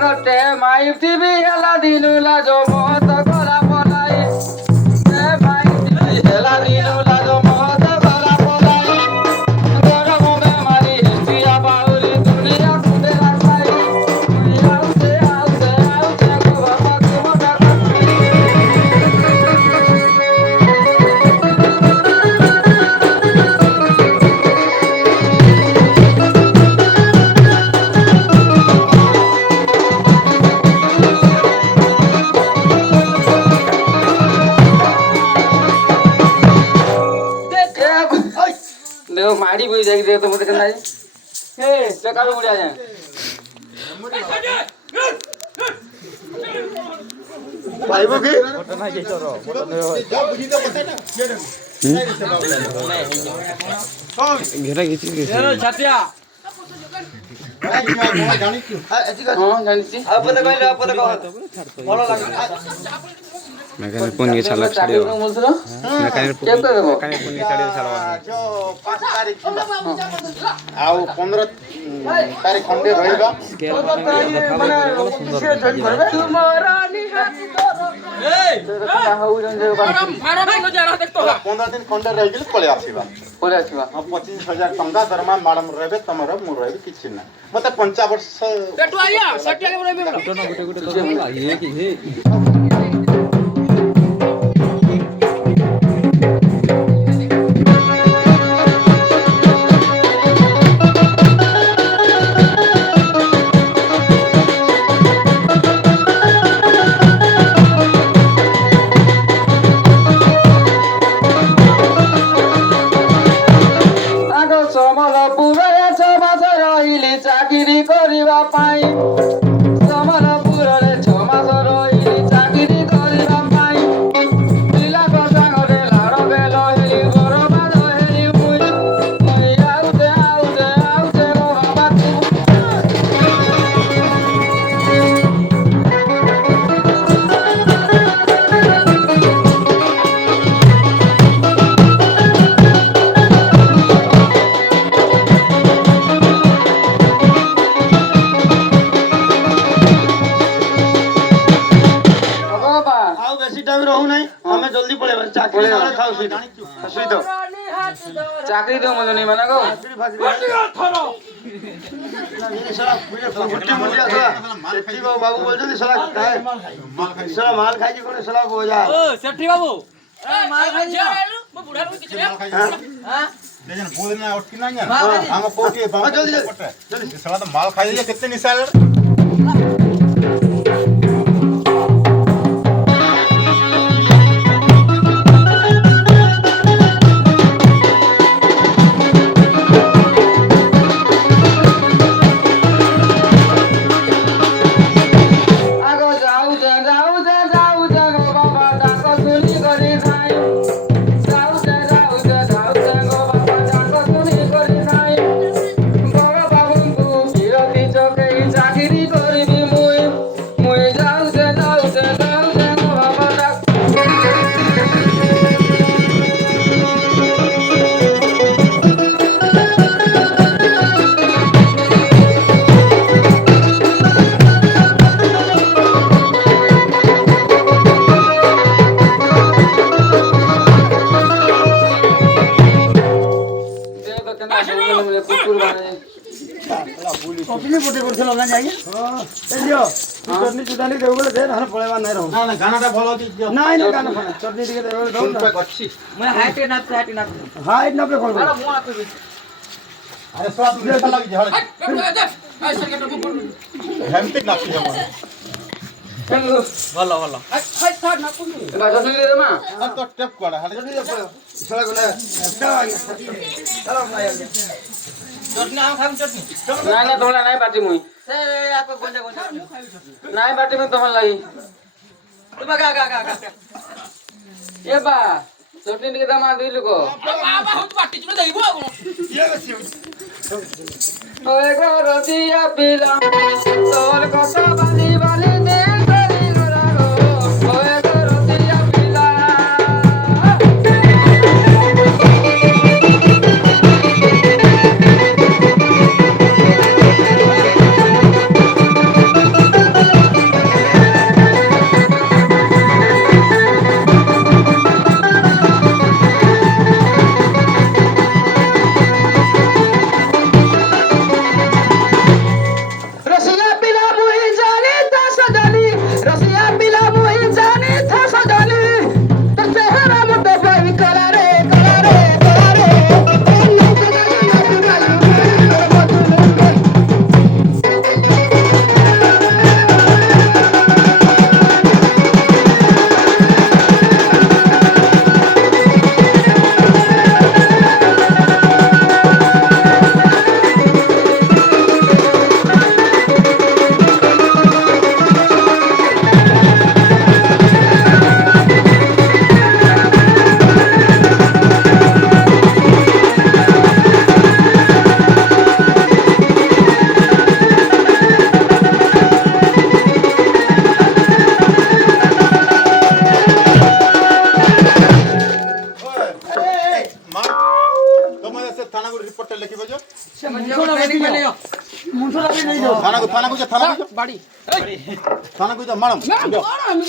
Te mai tibi hela dinula jo mohta kora polai. Te mai tibi hela dinula jo mohta kora polai. Gora mobe mari histiya bauri duniya kunde rakhai. Aute aute aute go baba tumo dakhai. देखो माड़ी बुझ जाएगी देखो तो मुझे करना है हे चका भी मुड़िया जाए भाई वो की फोटो ना जे चरो फोटो ने बुझी तो पता ना घेरा खींची घेरा छातिया हां जानी छी आप पता भलो लागे मेकानिक फोन के छाला छाड़ियो मेकानिक फोन के छाड़ियो छाड़वा जो 5 तारीख आउ 15 तारीख खंडे रहइबा स्केल तुम्हारा निहात ए हाउ जन जे मारो भाई जा रहा देख तो 15 दिन खंडे रह गेल पळे आसीबा 25,000 टंका दरमा मैडम रहबे तमरो मु रहबे किछ ना मते 5 वर्ष पेटो आया सटिया के रहबे गुटे ना गुटे तो ये की हे চাকরি করিবা পাই সম্বলপুরে 6 মাস রহিলি চাকরি করিবা পাই পিলা সাଙ୍ଗরে লাড় বেল হেলি বরবাদ হেলি মুই আউতে আউতে আউতে গো বাবা जल्दी पड़ेगा चाकरी ना खाओ सुई तो चाकरी दो मुझे नहीं माना को थारो साला गुट्टी मुंडिया साला सेठी बाबू बोल जल्दी साला काय साला माल खाई के कोने साला बोजा ओ सेठी बाबू ए माल खाई जा मैं बुढ़ा को किछ हां लेकिन बोल ना उठ ना हम कोटी जल्दी जल्दी साला तो माल खाई दिया कितने निशान चटनी पोटे कर लगा जाइए हां ए लियो चटनी चुटानी देबो दे ना पळेवा नाही रहू ना गानाटा भलो दी नाही ना गाना फना चटनी टिके देबो दो ना अच्छी मैं हाइट ना पे कॉल कर मो आते अरे स्वाद दे लग जा ऐसे के तो हेमते ना पी हम भलो भलो हाय था ना पुनी बाजा सुन दे मा तो टेप कोडा हाले जल्दी पळो सळा गुना चलो ना यार चटनी आम खाम चटनी ना ना तोला नाही बाटी मुई से आपको गोंजा गोंजा नाही बाटी में तमन लाई तू बगा गा गा गा ये बा चटनी के दाम आ दिलु को बाबा हम बाटी चुने देबो ये गसी ओए गो रतिया पिला तोर कसा बाली बाली दे करी गोरा गो ओए गो रतिया पिला কি বলছো মুন্সো রাখি নেই যাও থানা কইছো বাড়ি থানা কইছো ম্যাডাম না আমি